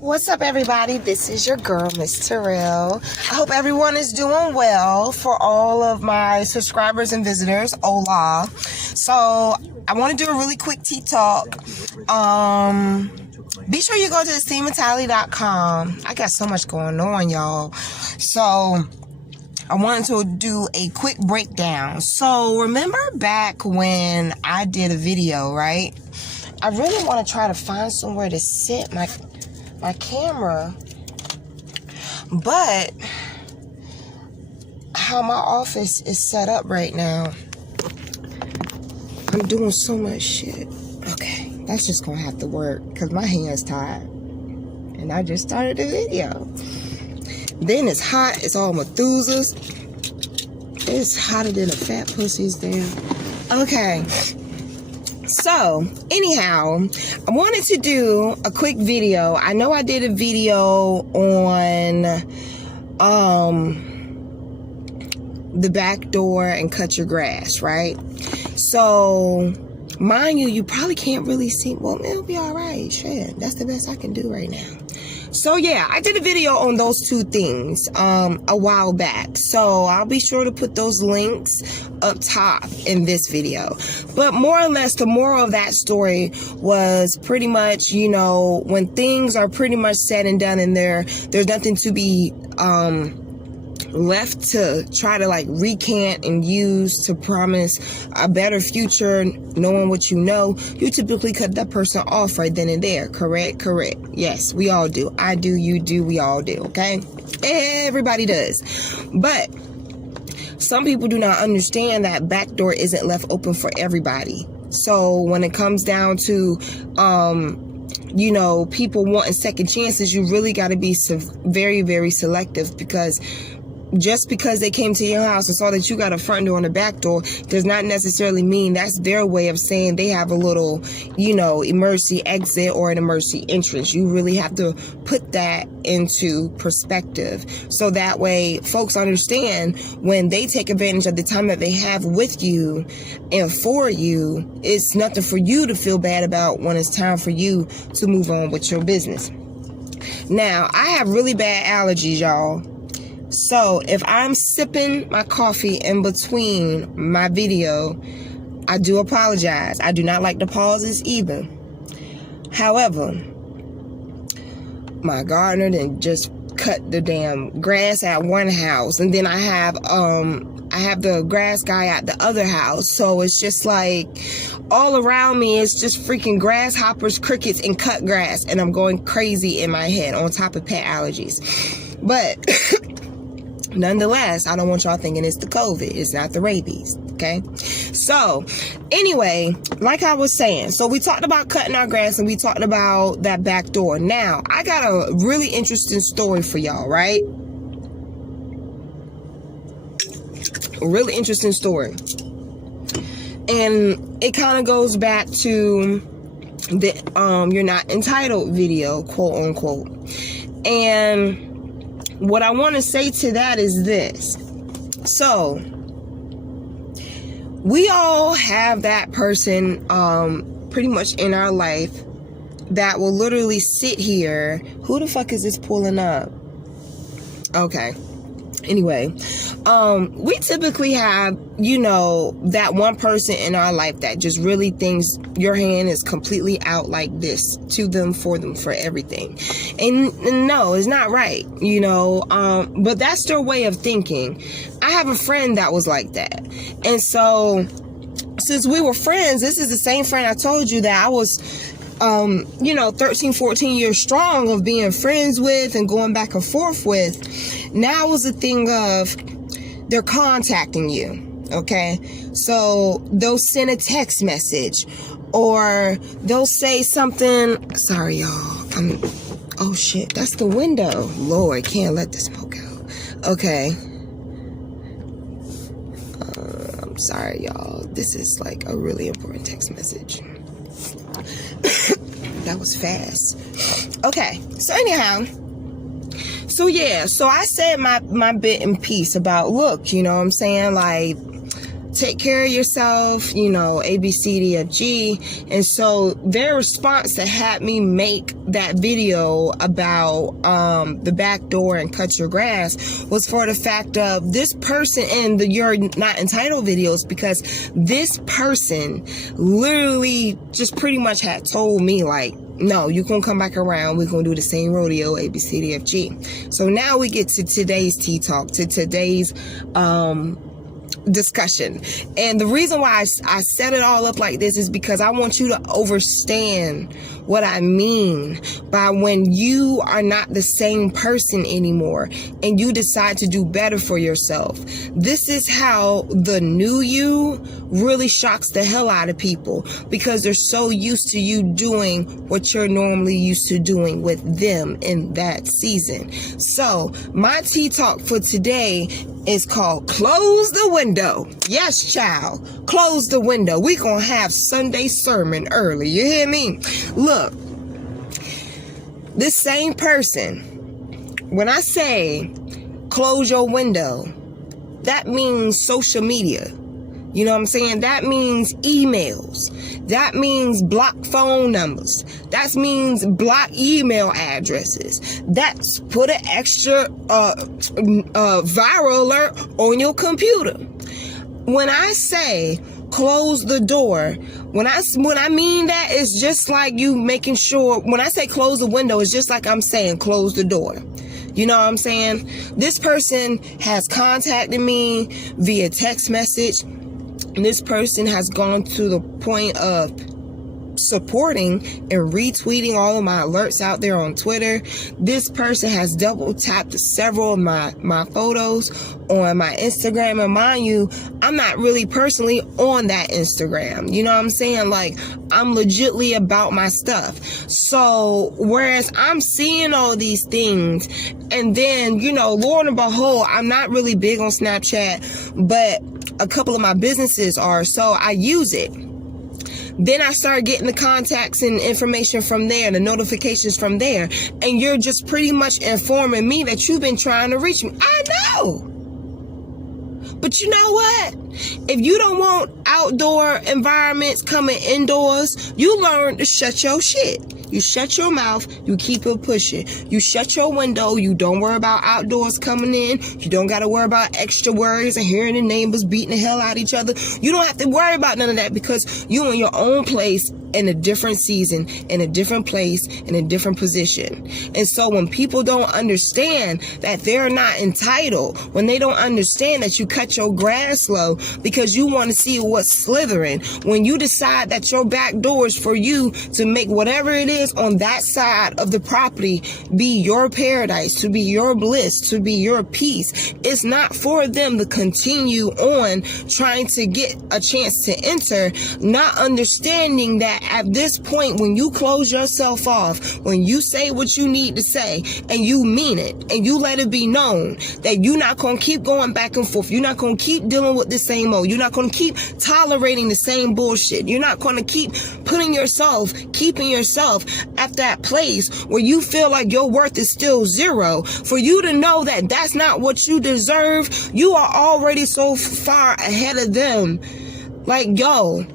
What's up, everybody? This is your girl, Miss Terrell. I hope everyone is doing well. For all of my subscribers and visitors, hola. So I want to do a really quick tea talk. Be sure you go to esteemedmentality.com. I got so much going on, y'all. So I wanted to do a quick breakdown. So remember back when I did a video, right? I really want to try to find somewhere to sit my camera, but how my office is set up right now, I'm doing so much shit. Okay, that's just gonna have to work because my hands tired and I just started the video. Then it's hot, it's all Methuselahs. It's hotter than a fat pussy's there. Okay, so anyhow, I wanted to do a quick video. I know I did a video on the back door and cut your grass, right? So mind you, you probably can't really see. Well, it'll be all right. Shit, that's the best I can do right now. So yeah, I did a video on those two things a while back. So I'll be sure to put those links up top in this video. But more or less, the moral of that story was pretty much, you know, when things are pretty much said and done and there's nothing to be left to try to like recant and use to promise a better future, knowing what you know, you typically cut that person off right then and there. Correct? Yes, we all do. I do, you do, we all do, okay? Everybody does. But some people do not understand that back door isn't left open for everybody. So when it comes down to you know, people wanting second chances, you really got to be very, very selective, because just because they came to your house and saw that you got a front door and a back door does not necessarily mean that's their way of saying they have a little, you know, emergency exit or an emergency entrance. You really have to put that into perspective, so that way folks understand when they take advantage of the time that they have with you and for you, it's nothing for you to feel bad about when it's time for you to move on with your business. Now, I have really bad allergies, y'all. So if I'm sipping my coffee in between my video, I do apologize. I do not like the pauses either. However, my gardener then just cut the damn grass at one house, and then I have the grass guy at the other house. So it's just like all around me, it's just freaking grasshoppers, crickets, and cut grass, and I'm going crazy in my head on top of pet allergies. But nonetheless, I don't want y'all thinking it's the COVID. It's not the rabies, okay? So, anyway, like I was saying, so we talked about cutting our grass and we talked about that back door. Now, I got a really interesting story for y'all, right? A really interesting story. And it kind of goes back to the You're Not Entitled video, quote unquote. And what I want to say to that is this. So, we all have that person pretty much in our life that will literally sit here. Who the fuck is this pulling up? Okay. Anyway, we typically have, you know, that one person in our life that just really thinks your hand is completely out like this, to them, for everything. And no, it's not right, you know, but that's their way of thinking. I have a friend that was like that. And so since we were friends, this is the same friend I told you that I was, you know, 13, 14 years strong of being friends with and going back and forth with. Now was the thing of they're contacting you, okay? So they'll send a text message, or they'll say something. Sorry, y'all. Oh shit, that's the window. Lord, can't let the smoke out. Okay. I'm sorry, y'all. This is like a really important text message. That was fast. Okay, so anyhow, so yeah, so I said my bit in piece about, look, you know what I'm saying, like, take care of yourself, A, B, C, D, F, G. And so their response that had me make that video about the back door and cut your grass was for the fact of this person in the You're Not Entitled videos, because this person literally just pretty much had told me, like, no, you're going to come back around. We're going to do the same rodeo, A, B, C, D, F, G. So now we get to today's tea talk, to today's discussion. And the reason why I set it all up like this is because I want you to understand what I mean by when you are not the same person anymore and you decide to do better for yourself. This is how the new you really shocks the hell out of people, because they're so used to you doing what you're normally used to doing with them in that season. So my tea talk for today is called Close the Window. Yes, child. Close the window. We gonna have Sunday sermon early. You hear me? Look, this same person, when I say close your window, that means social media. You know what I'm saying? That means emails. That means block phone numbers. That means block email addresses. That's put an extra viral alert on your computer. When I say close the door, when I mean that, it's just like you making sure. When I say close the window, it's just like I'm saying close the door. You know what I'm saying? This person has contacted me via text message. This person has gone to the point of supporting and retweeting all of my alerts out there on Twitter. This person has double tapped several of my photos on my Instagram. And mind you, I'm not really personally on that Instagram. You know what I'm saying? Like, I'm legitly about my stuff. So whereas I'm seeing all these things, and then, Lord and behold, I'm not really big on Snapchat, but a couple of my businesses are, so I use it. Then I start getting the contacts and information from there, the notifications from there, and you're just pretty much informing me that you've been trying to reach me. I know. But you know what? If you don't want outdoor environments coming indoors, you learn to shut your shit. You shut your mouth, you keep it pushing. You shut your window, you don't worry about outdoors coming in. You don't got to worry about extra worries and hearing the neighbors beating the hell out of each other. You don't have to worry about none of that, because you're in your own place, in a different season, in a different place, in a different position. And so when people don't understand that they're not entitled, when they don't understand that you cut your grass low because you want to see what's slithering, when you decide that your back door is for you to make whatever it is on that side of the property be your paradise, to be your bliss, to be your peace, it's not for them to continue on trying to get a chance to enter, not understanding that at this point, when you close yourself off, when you say what you need to say and you mean it, and you let it be known that you're not going to keep going back and forth, you're not going to keep dealing with the same old, you're not going to keep tolerating the same bullshit, you're not going to keep keeping yourself at that place where you feel like your worth is still zero, for you to know that that's not what you deserve. You are already so far ahead of them. Like, yo,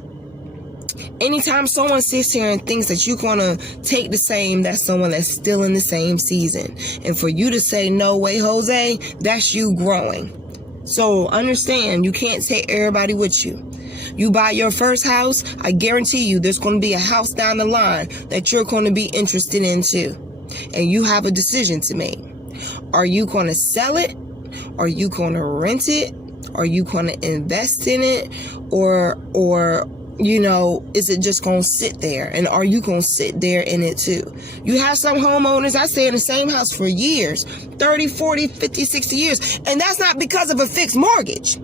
anytime someone sits here and thinks that you're going to take the same, that's someone that's still in the same season. And for you to say, no way, Jose, that's you growing. So understand, you can't take everybody with you. You buy your first house, I guarantee you there's going to be a house down the line that you're going to be interested in too. And you have a decision to make. Are you going to sell it? Are you going to rent it? Are you going to invest in it? Or is it just going to sit there? And are you going to sit there in it too? You have some homeowners, I stay in the same house for years, 30, 40, 50, 60 years. And that's not because of a fixed mortgage.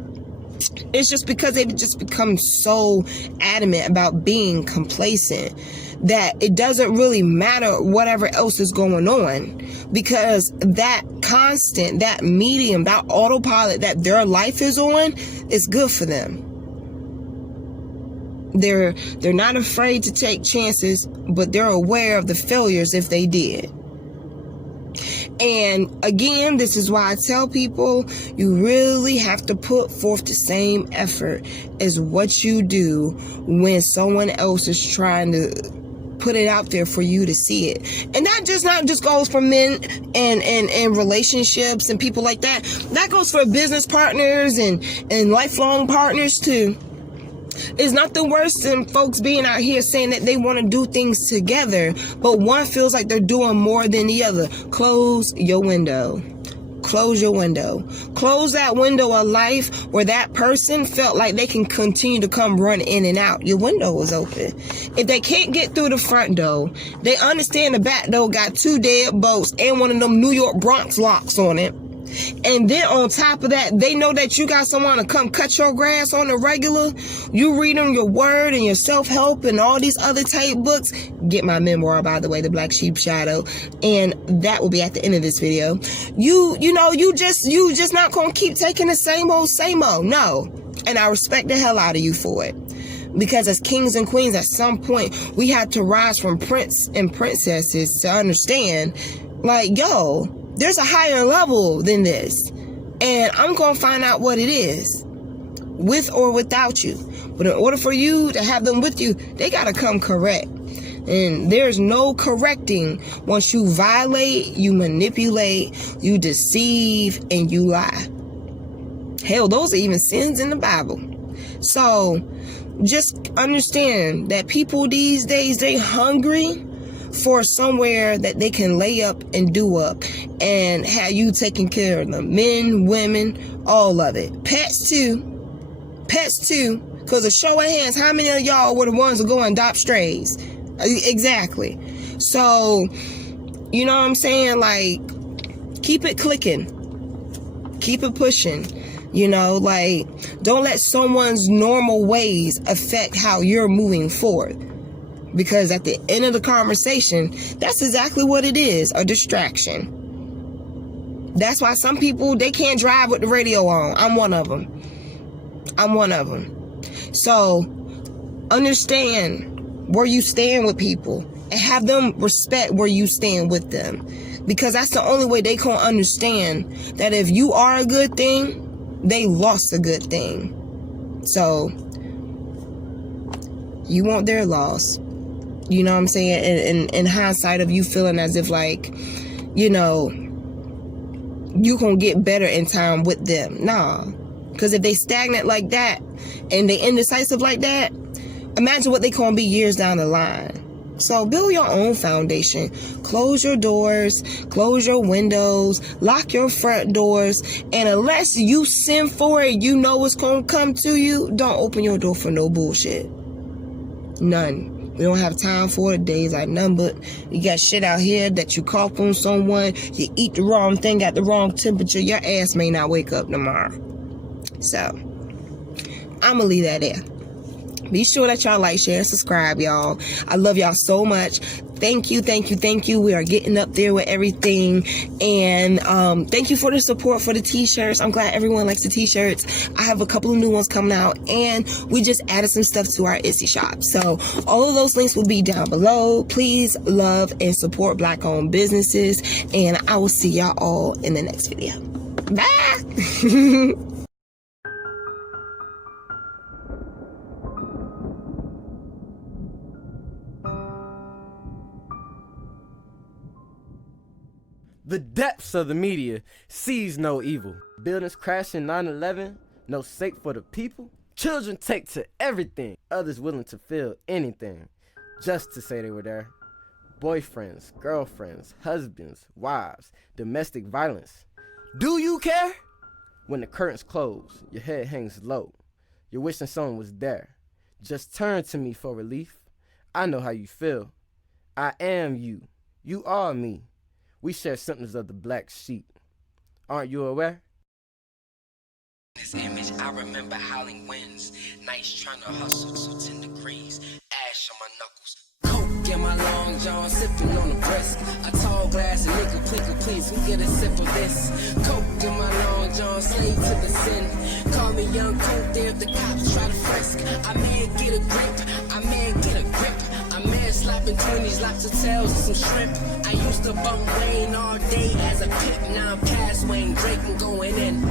It's just because they've just become so adamant about being complacent that it doesn't really matter whatever else is going on, because that constant, that medium, that autopilot that their life is on is good for them. They're not afraid to take chances, but they're aware of the failures if they did. And again, this is why I tell people you really have to put forth the same effort as what you do when someone else is trying to put it out there for you to see it. And that just not just goes for men and relationships and people like that. That goes for business partners and lifelong partners too. It's nothing worse than folks being out here saying that they want to do things together, but one feels like they're doing more than the other. Close your window. Close your window. Close that window of life where that person felt like they can continue to come run in and out. Your window was open. If they can't get through the front door, they understand the back door got 2 deadbolts and one of them New York Bronx locks on it. And then on top of that, they know that you got someone to come cut your grass on the regular. You reading your word and your self-help and all these other type books. Get my memoir, by the way, The Black Sheep Shadow. And that will be at the end of this video. You just not gonna keep taking the same old. No. And I respect the hell out of you for it. Because as kings and queens, at some point, we had to rise from prince and princesses to understand, like, yo, there's a higher level than this. And I'm going to find out what it is, with or without you. But in order for you to have them with you, they got to come correct. And there's no correcting once you violate, you manipulate, you deceive, and you lie. Hell, those are even sins in the Bible. So just understand that people these days, they hungry for somewhere that they can lay up and do up and have you taking care of them. Men, women, all of it. Pets too. Because a show of hands, how many of y'all were the ones who go and adopt strays? Exactly. So, you know what I'm saying? Like, keep it clicking. Keep it pushing. You know, like, don't let someone's normal ways affect how you're moving forward. Because at the end of the conversation, that's exactly what it is, a distraction. That's why some people, they can't drive with the radio on. I'm one of them. So, understand where you stand with people and have them respect where you stand with them. Because that's the only way they can understand that if you are a good thing, they lost a good thing. So, you want their loss. You know what I'm saying? In hindsight of you feeling as if, like, you know, you gonna get better in time with them. Nah. Because if they stagnant like that and they indecisive like that, imagine what they gonna be years down the line. So build your own foundation. Close your doors, close your windows, lock your front doors, and unless you send for it, you know what's gonna come to you, don't open your door for no bullshit. None. We don't have time for it. Days are numbered. You got shit out here that you cough on someone, you eat the wrong thing at the wrong temperature, your ass may not wake up tomorrow. So, I'm gonna leave that there. Be sure that y'all like, share, and subscribe, y'all. I love y'all so much. Thank you. We are getting up there with everything. And thank you for the support for the t-shirts. I'm glad everyone likes the t-shirts. I have a couple of new ones coming out. And we just added some stuff to our Etsy shop. So all of those links will be down below. Please love and support Black-owned businesses. And I will see y'all all in the next video. Bye! The depths of the media sees no evil. Buildings crashing 9/11, no sake for the people. Children take to everything. Others willing to feel anything just to say they were there. Boyfriends, girlfriends, husbands, wives, domestic violence. Do you care? When the curtains close, your head hangs low. You're wishing someone was there. Just turn to me for relief. I know how you feel. I am you. You are me. We share symptoms of the black sheep. Aren't you aware? This image, I remember howling winds, nights trying to hustle to 10 degrees, ash on my knuckles. Coke in my long john, sipping on the brisk. A tall glass of nigga, please, we get a sip of this. Coke in my long john, slave to the sin. Call me young coke there if the cops try to frisk. I may get a grip, I may get a grip, I may slide. Slapping 20s, lots of tails and some shrimp. I used to bump Wayne all day as a pimp. Now I'm past Wayne, Drake and going in.